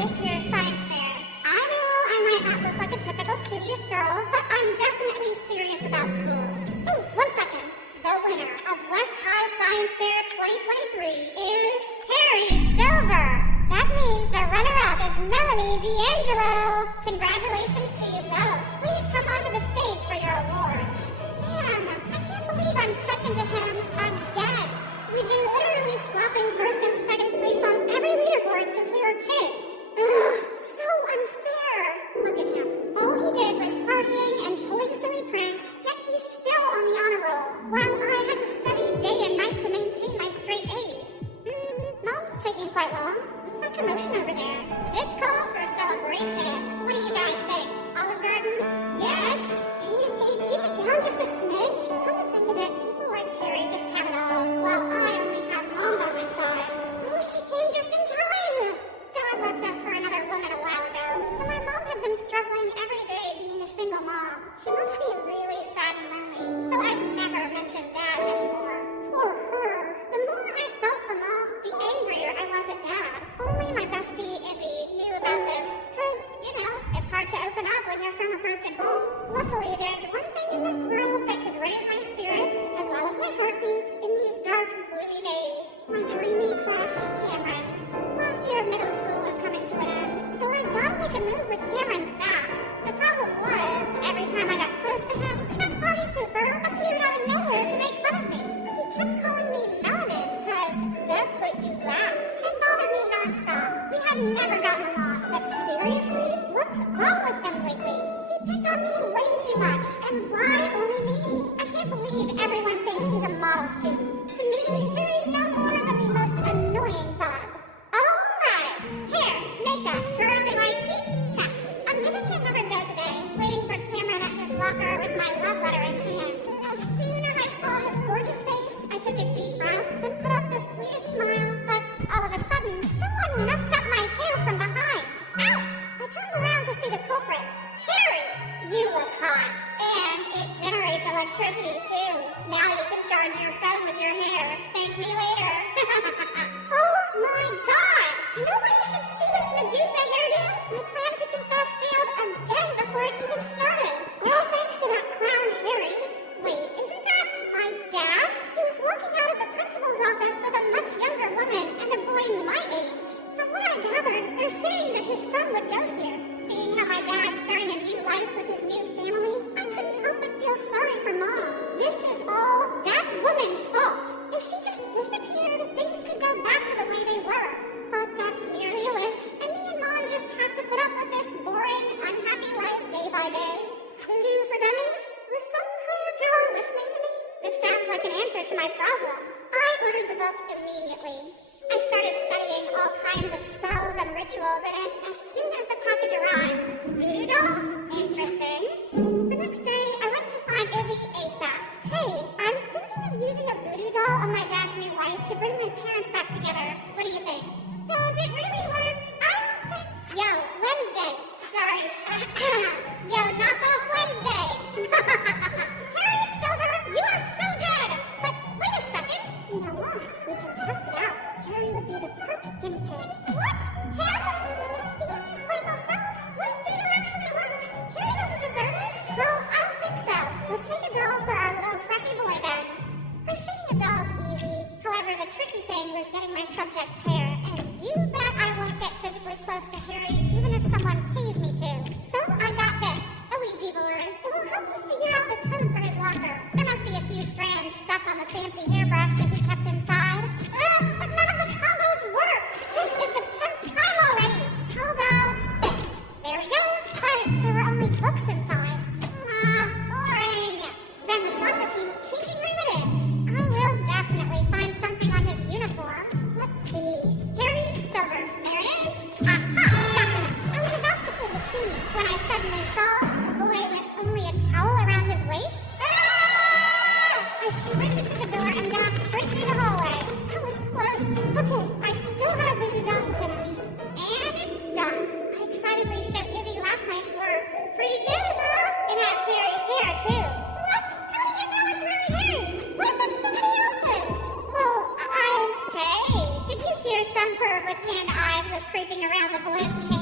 this year's science fair. I know I might not look like a typical studious girl, but I'm definitely serious about school. Ooh, 1 second. The winner of West High Science Fair 2023 is Harry Silver. That means the runner-up is Melanie D'Angelo. Congratulations to you both. Please come onto the stage for your awards. Man, I can't believe I'm second to him again. We've been literally swapping first and second place on every leaderboard since we were kids. Ugh, so unfair. Look at him. All he did was partying and pulling silly pranks, yet he's still on the honor roll, while I had to study day and night to maintain my straight A's. Mom's taking quite long. What's that commotion over there? This calls for celebration. What do you guys think? Olive Garden? Yes? Jeez, can you keep it down just a smidge? Come to think of it, people like Harry just have it all, while I only have Mom by my side. Oh, she came just in time! Dad left us for another woman a while ago, so my mom had been struggling every day being a single mom. She must be really sad and lonely, so I'd never mention Dad anymore. Poor her. The more I felt for Mom, the angrier I was at Dad. Only my bestie, Izzy, knew about this, because, you know, it's hard to open up when you're from a broken home. Luckily, there's one thing in this world that could raise my spirits, as well as my heartbeat, in these dark, gloomy days. My dreamy crush, Cameron. Last year of middle school was coming to an end, so I gotta make a move with Cameron fast. The problem was, every time I got close to him, that party pooper appeared out of nowhere to make fun of me. He kept calling me Melanin, cause that's what you lack, and bothered me nonstop. We had never gotten along, but seriously? What's wrong with him lately? He picked on me way too much, and why only me? I can't believe everyone thinks he's a model student. To me, Harry's no more than the most annoying bug. Alright, hair, makeup, girly white teeth, check. I'm giving it another go today, waiting for Cameron at his locker with my love letter in hand. As soon as I saw his gorgeous face, I took a deep breath, then put up the sweetest smile, but all of a sudden, someone messed up my hair from behind. Ouch! I turned around to see the culprit. Harry! You look hot, and it generates electricity too. Now you can charge your phone with your hair. Thank me later. Oh my god! Nobody should see this Medusa hairdo! My plan to confess failed again before it even started. All thanks to that clown Harry. Wait, isn't that my dad? He was walking out of the principal's office with a much younger woman and a boy my age. From what I gathered, they're saying that his son would go here. Seeing how my dad's starting a new life with his new family, I couldn't help but feel sorry for Mom. This is all that woman's fault. If she just disappeared, things could go back to the way they were. But that's merely a wish, and me and Mom just have to put up with this boring, unhappy life day by day. Voodoo for dummies? Was some higher power listening to me? This sounds like an answer to my problem. I ordered the book immediately. I started studying all kinds of spells and rituals in it as soon as the package arrived. Voodoo dolls? Interesting. The next day, I went to find Izzy ASAP. Hey, I'm thinking of using a voodoo doll on my dad's new wife to bring my parents back together. What do you think? Does it really work? I don't think... Yo, Wednesday. Sorry. Yo, knock off Wednesday. Harry Silver, you are so dead. But wait a second. You know what? We can test it out. Harry would be the perfect guinea pig. What? Him? He's just being his playful self. What if voodoo actually works? Harry doesn't deserve it? Well, I don't think so. Let's make a doll for our little preppy boy then. Crocheting a doll's easy. However, the tricky thing was getting my subject's hair, and you bet I won't get physically close to Harry, even if someone pays me to. So I got this, a Ouija board. It will help me figure out the code for his locker. There must be a few strands stuck on the fancy hairbrush that he kept inside. But none of the combos worked. This is the 10th time already. How about this? There we go. But there were only books inside. Boring. Then the soccer team's changing ribbons. I will definitely find something on his uniform. Let's see. Harry Silver. There it is. Aha! Gotcha. I was about to pull the scene when I suddenly saw a boy with only a towel around his waist. I sprinted to the door and dashed straight through the hallway. That was close. Okay, I still had a voodoo doll to finish. And it's done. I excitedly showed Izzy last night's work. Pretty good, huh? It has Harry's hair, too. What? How do you know it's really Harry's? What if it's somebody else's? Well, Hey, did you hear some perv with panda eyes was creeping around the boy's chain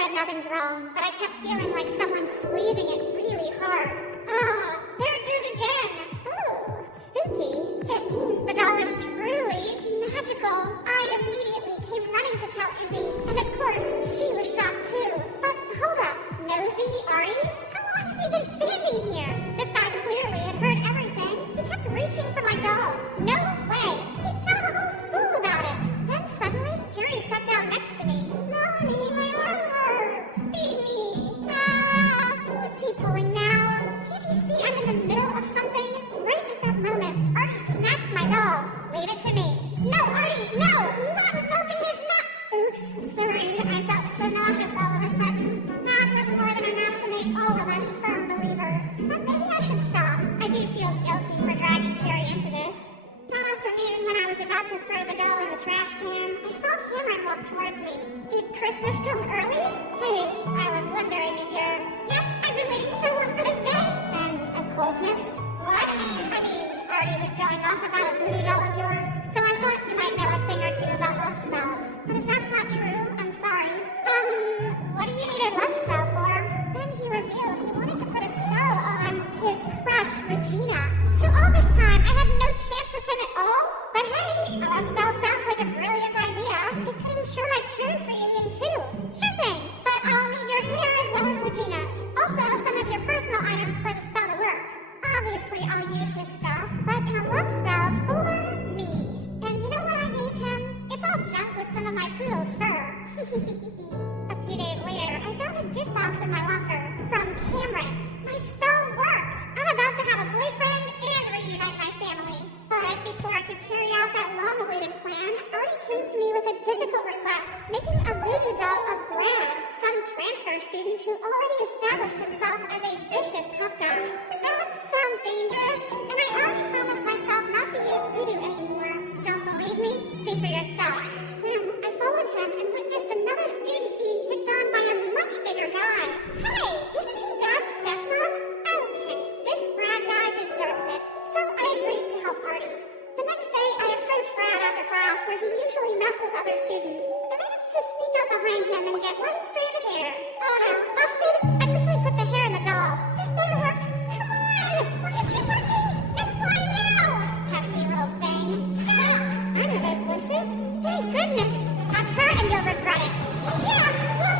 said nothing's wrong, but I kept feeling like someone's squeezing it really hard. Oh, there it goes again. Oh, spooky. It means the doll is truly magical. I immediately came running to tell Izzy, and of course, she was shocked too. But hold up, nosy Artie? How long has he been standing here? This guy clearly had heard everything. He kept reaching for my doll. No way. He'd tell the whole school about it. Then suddenly, Harry sat down next to me. Melanie, my arm hurts. Feed me. Ah, what's he pulling now? Can't you see I'm in the middle of something? Right at that moment, Artie snatched my doll. Leave it to me. No, Artie, no! Not with milk in his mouth! Oops, sorry. I felt so nauseous all of a sudden. That was more than enough to make all of us firm believers. But maybe I should stop. I do feel guilty for dragging Harry into this. That afternoon, when I was about to throw the doll in the trash can, I saw Cameron walk towards me. Did Christmas come early? Hey, I was wondering if you're... Yes, I've been waiting so long for this day. And a cultist? What? I mean, Artie was going off about a voodoo doll of yours, so I thought you might know a thing or two about love spells. But if that's not true, I'm sorry. What do you need a love spell for? Then he revealed he wanted to put a spell on his crush, Regina. So all this time, I had no chance with him at all? But hey, a love spell sounds like a brilliant idea. It could ensure my parents' reunion too. Sure thing, but I'll need your hair as well as Regina's. Also, some of your personal items for the spell to work. Obviously, I'll use his stuff, but in a love spell for me. And you know what I gave him? It's all junk with some of my poodle's fur. A few days later, I found a gift box in my locker from Cameron. My spell worked. I'm about to have a boyfriend and reunite my family. But before I could carry out that long-awaited plan, Artie came to me with a difficult request, making a voodoo doll of Brad, some transfer student who already established himself as a vicious tough guy. That sounds dangerous, and I already promised myself not to use voodoo anymore. Don't believe me? See for yourself. Then I followed him and witnessed another student being picked on by a much bigger guy. Hey, isn't he Dad's stepson? Okay, this Brad guy deserves it. So I agreed to help Artie. The next day, I approached Brad after class where he usually messed with other students. I managed to sneak up behind him and get one strand of hair. Oh no, busted! I quickly put the hair in the doll. This better work. Come on! Why isn't it working? It's fine now! Pesky little thing. Stop! I know those voices. Thank goodness. Touch her and you'll regret it. Yeah! We'll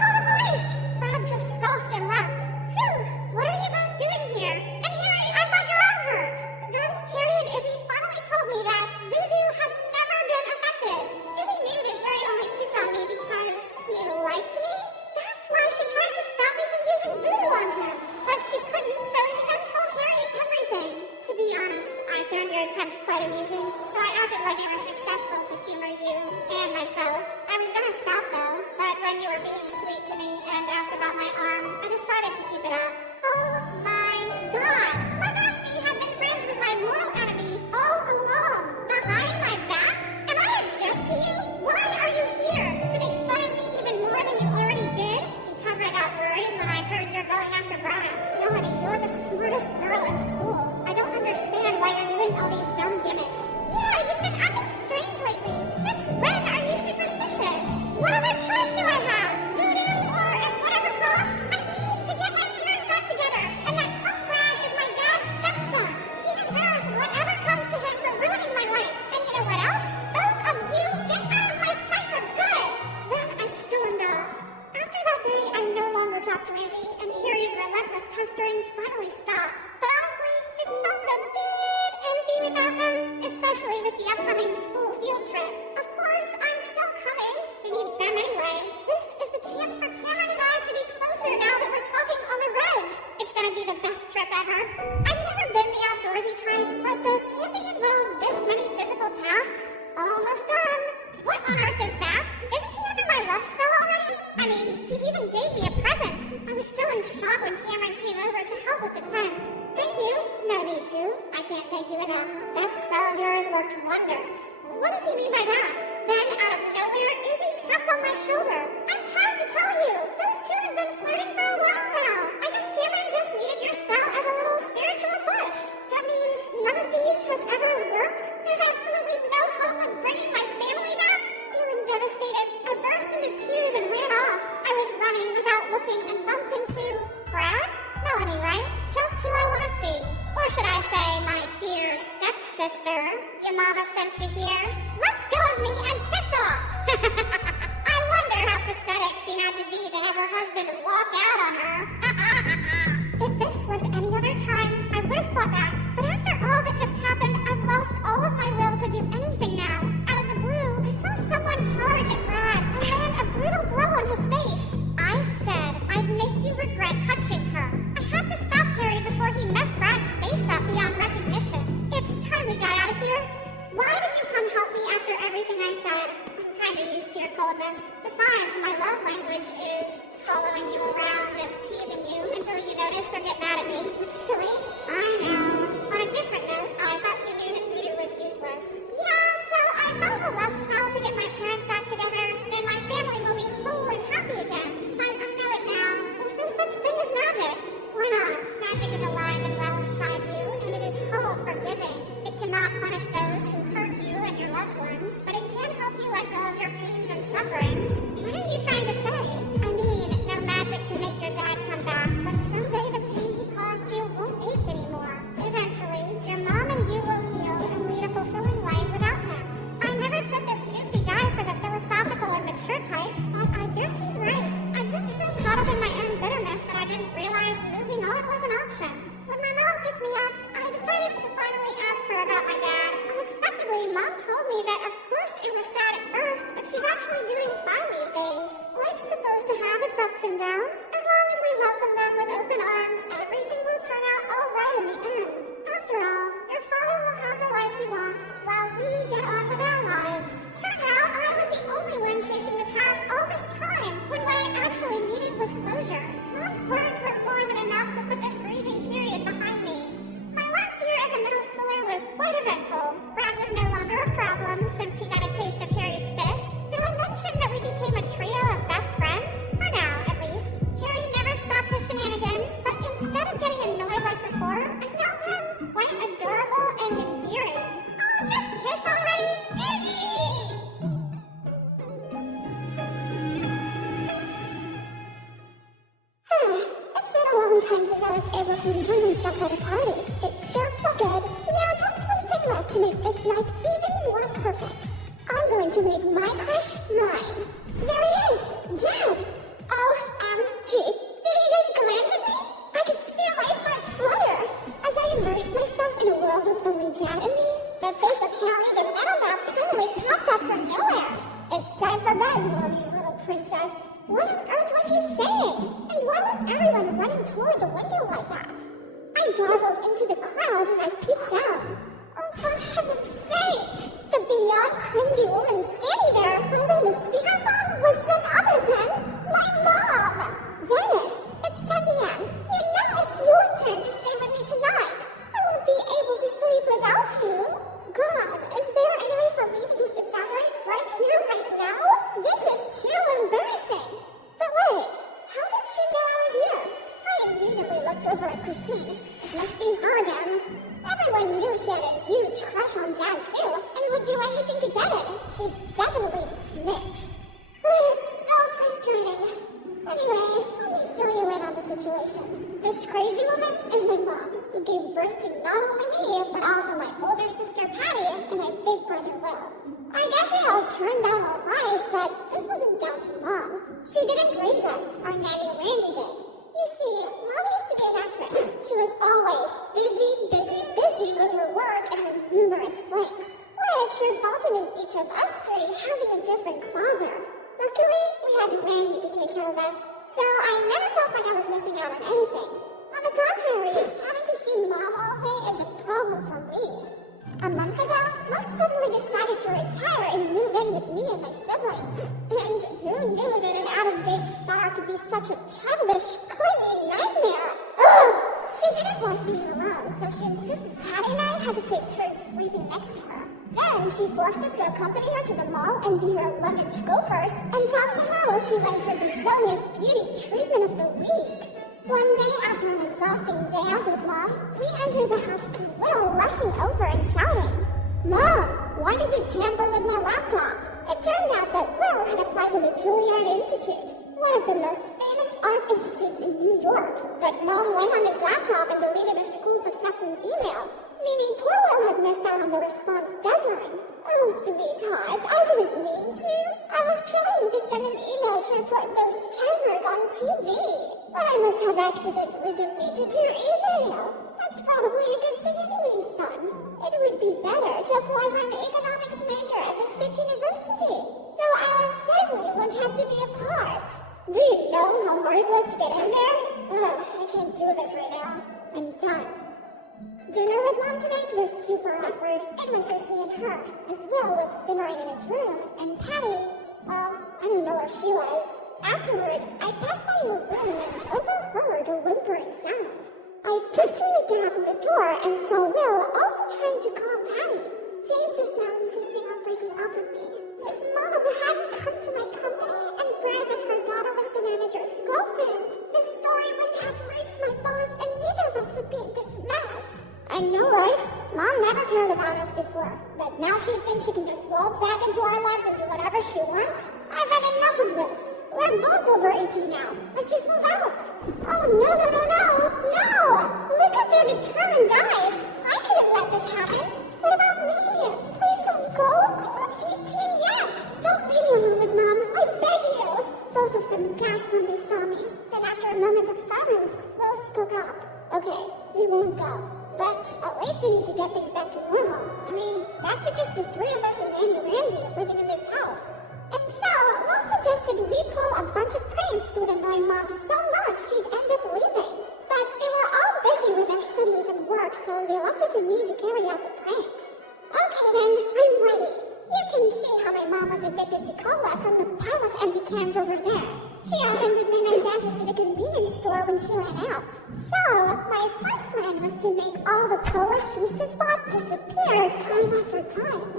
call the police! Brad just scoffed and left. Phew! What are you both doing here? And Harry, I thought your arm hurt. Then Harry and Izzy finally told me that voodoo had never been effective. Izzy knew that Harry only picked on me because he liked me. That's why she tried to stop me from using voodoo on him. But she couldn't, so she then told Harry everything. To be honest, I found your attempts quite amusing, so I acted like they were successful to humor you and myself. I was gonna stop though, but when you were being sweet to me and asked about my arm, I decided to keep it up. Oh my god! My bestie had been friends with my mortal enemy all along, behind my back? Am I a joke to you? Why are you here? To make fun of me even more than you already did? Because I got worried when I heard you're going after Brad. Melanie, you're the smartest girl in school. I don't understand why you're doing all these dumb gimmicks. Yeah, you've been acting strange lately. Since when are you superstitious? What other choice do I have? Voodoo or at whatever cost? I need to get my parents back together. And that punk Brad is my dad's stepson. He deserves whatever comes to him for ruining my life. And you know what else? Both of you get out of my sight for good. Then I stormed off. After that day, I no longer talked to Izzy, and Harry's relentless pestering finally stopped. But honestly, it felt a bit empty without them, especially with the upcoming school field trip. Of course, I'm still coming. Who needs them anyway? This is the chance for Cameron and I to be closer now that we're talking on the regs. It's gonna be the best trip ever. I've never been the outdoorsy type, but does camping involve this many physical tasks? Almost done. What on earth is that? Isn't he under my love spell already? I mean, he even gave me a present. I was still in shock when Cameron came over to help with the tent. Thank you. No need to. I can't thank you enough. That spell of yours worked wonders. What does he mean by that? Then, out of nowhere, Izzy tapped on my shoulder. I've tried to tell you. Those two have been flirting for a while now. I guess Cameron just needed your spell as a little spiritual push. That means none of these has ever worked? There's absolutely no hope of bringing my family back? Feeling devastated, I burst into tears and ran off. I sister. Your mama sent you here. Let's go of me and piss off! I wonder how pathetic she had to be to have her husband walk out on her. If this was any other time, I would have fought back. But after all that just happened, I've lost all of my will to do anything now. Out of the blue, I saw someone charge at Brad and land a brutal blow on his face. I said I'd make you regret touching her. I had to stop Harry before he messed Brad's face up beyond recognition. It's time we got out of here. Why did you come help me after everything I said? I'm kinda used to your coldness. Besides, my love language is following you around and teasing you until you notice or get mad at me. Silly. I know. On a different note, I thought you knew that voodoo was useless. Yeah, so I thought of a love spell to get my parents back together. Then my family will be whole and happy again. I know it now. There's no such thing as magic. Why not? Magic is alive and well inside you, and it is called forgiving. It cannot punish those who hurt you and your loved ones, but it can help you let go of your pains and sufferings. What are you trying to say? I mean, no magic can make your dad come back, but someday the pain he caused you won't ache anymore. Eventually, your mom and you will heal and lead a fulfilling life without him. I never took this goofy guy for the philosophical and mature type, but I guess he's right. I've been so caught up in my own bitterness that I didn't realize moving on was an option. When my mom picked me up, I decided to finally ask her about my dad. Unexpectedly, Mom told me that of course it was sad at first, but she's actually doing fine these days. Life's supposed to have its ups and downs. As long as we welcome them with open arms, everything will turn out all right in the end. After all, your father will have the life he wants, while we get on with our lives. Turns out I was the only one chasing the past all this time, when what I actually needed was closure. Mom's words were more than enough to put this grieving period behind me. My last year as a middle schooler was quite eventful. Brad was no longer a problem since he got a taste of Harry's fist. Did I mention that we became a trio of best friends? For now, at least. Harry never stopped his shenanigans, but instead of getting annoyed like before, I found him quite adorable and endearing. Oh, just kiss already! Izzy! It's been a long time since I was able to enjoy myself at a party. It sure felt good. Now just one thing left to make this night even more perfect. I'm going to make my crush mine. There he is! Jad! OMG! Did he just glance at me? I could feel my heart flutter. As I immersed myself in a world with only Jad and me, the face of Harry the Metalmouth suddenly popped up from nowhere. It's time for bed, Mommy's little princess. What on earth was he saying? And why was everyone running toward the window like that? I dazzled into the crowd and I peeked down. Oh, for heaven's sake! The beyond cringy woman standing there holding the speakerphone was none other than my mom! Janice, it's 10 p.m. You know it's your turn to stay with me tonight. I won't be able to sleep without you. God, is there any way for me to just evaporate right here, right now? This is too embarrassing. But wait, how did she know I was here? I immediately looked over at Christine. It must be her again. Everyone knew she had a huge crush on Jad too, and would do anything to get it. She's definitely the snitch. It's so frustrating. Anyway, let me fill you in on the situation. This crazy woman is my mom, who gave birth to not only me, but also my older sister Patty and my big brother Will. I guess we all turned out alright, but this wasn't down to Mom. She didn't raise us, our nanny Randy did. You see, Mom used to be an actress. She was always busy with her work and her numerous flings, which resulted in each of us three having a different father. Luckily, we had Randy to take care of us, so I never felt like I was missing out on anything. On the contrary, having to see Mom all day is a problem for me. A month ago, Mom suddenly decided to retire and move in with me and my siblings. And who knew that an out-of-date star could be such a childish, clingy nightmare? Ugh! She didn't want being alone, so she insisted Patty and I had to take turns sleeping next to her. Then she forced us to accompany her to the mall and be her luggage gophers and talk to her while she went for the brilliant beauty treatment of the week. One day, after an exhausting day out with Mom, we entered the house to Will rushing over and shouting, "Mom, why did you tamper with my laptop?" It turned out that Will had applied to the Juilliard Institute, one of the most famous art institutes in New York. But Mom went on his laptop and deleted the school's acceptance email. meaning poor Will had missed out on the response deadline. Oh, sweetheart, I didn't mean to. I was trying to send an email to report those scammers on TV, but I must have accidentally deleted your email. That's probably a good thing anyway, son. It would be better to apply for an economics major at the State University, so our family won't have to be apart. Do you know how hard it was to get in there? Ugh, I can't do this right now. I'm done. Dinner with Mom tonight was super awkward. It was just me and her, as Will was simmering in his room, and Patty, well, I don't know where she was. Afterward, I passed by your room and overheard a whimpering sound. I peeked through the gap in the door and saw Will also trying to call Patty. James is now insisting on breaking up with me. If Mom hadn't come to my company and bragged that her daughter was the manager's girlfriend, this story wouldn't have reached my boss and neither of us would be in this mess. I know, right? Mom never cared about us before, but now she thinks she can just waltz back into our lives and do whatever she wants? I've had enough of this. We're both over 18 now. Let's just move out. Oh, no. Look at their determined eyes. I couldn't let this happen. What about me? Please don't go. I'm not 18 yet. Don't leave me alone with Mom. I beg you. Both of them gasped when they saw me. Then after a moment of silence, Will spoke up. Okay, we won't go. But at least we need to get things back to normal. I mean, back to just the three of us and Andy Randy living in this house. And so, Will suggested we pull a bunch of pranks that would annoy Mom so much she'd end up leaving. But they were all busy with their studies and work, so they left it to me to carry out the pranks. Okay then, I'm ready. You can see how my mom was addicted to cola from the pile of empty cans over there. She often did midnight dashes to the convenience store when she ran out. So, my first plan was to make all the cola she just bought disappear time after time.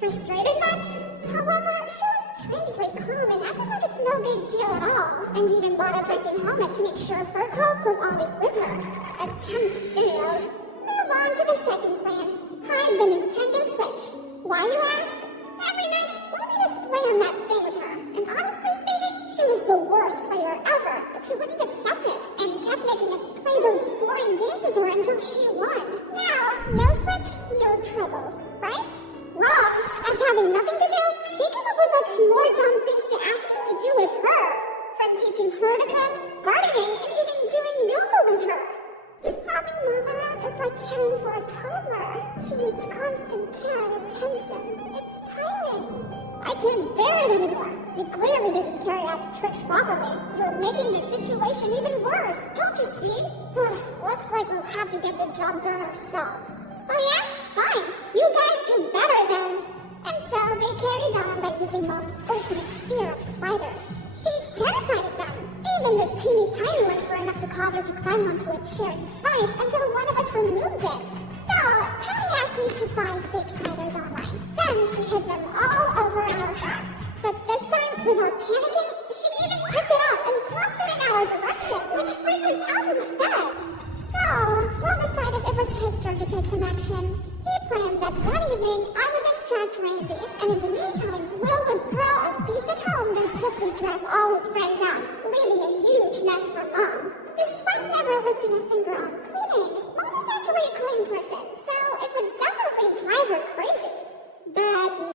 Frustrated much? However, she was strangely calm and acted like it's no big deal at all, and even bought a drinking helmet to make sure her coke was always with her. Attempt failed. Move on to the second plan. Hide the Nintendo Switch. Why, you ask? Every night, we made us play on that thing with her, and honestly speaking, she was the worst player ever, but she wouldn't accept it, and kept making us play those boring games with her until she won. Now, no Switch, no troubles, right? Wrong! As having nothing to do, she came up with much more dumb things to ask us to do with her. From teaching her to cook, gardening, and even doing yoga with her. Having Mom around is like caring for a toddler. She needs constant care and attention. It's tiring. I can't bear it anymore. You clearly didn't carry out the tricks properly. You're making the situation even worse. Don't you see? Looks like we'll have to get the job done ourselves. Oh yeah? Fine. You guys do better then. And so they carried on by using Mom's ultimate fear of spiders. She's terrified of them. Even the teeny tiny ones were enough to cause her to climb onto a chair and fight until one of us removed it. So, Patty asked me to buy fake spiders online. Then she hid them all over our house. But this time, without panicking, she even picked it up and tossed it in our direction, which freaked us out instead. So, Will decided it was his turn to take some action. He planned that one evening I would distract Randy, and in the meantime, Will would throw a feast at home, then swiftly drag all his friends out, leaving a huge mess for Mom. Despite never lifting a finger on cleaning, Mom is actually a clean person, so it would definitely drive her crazy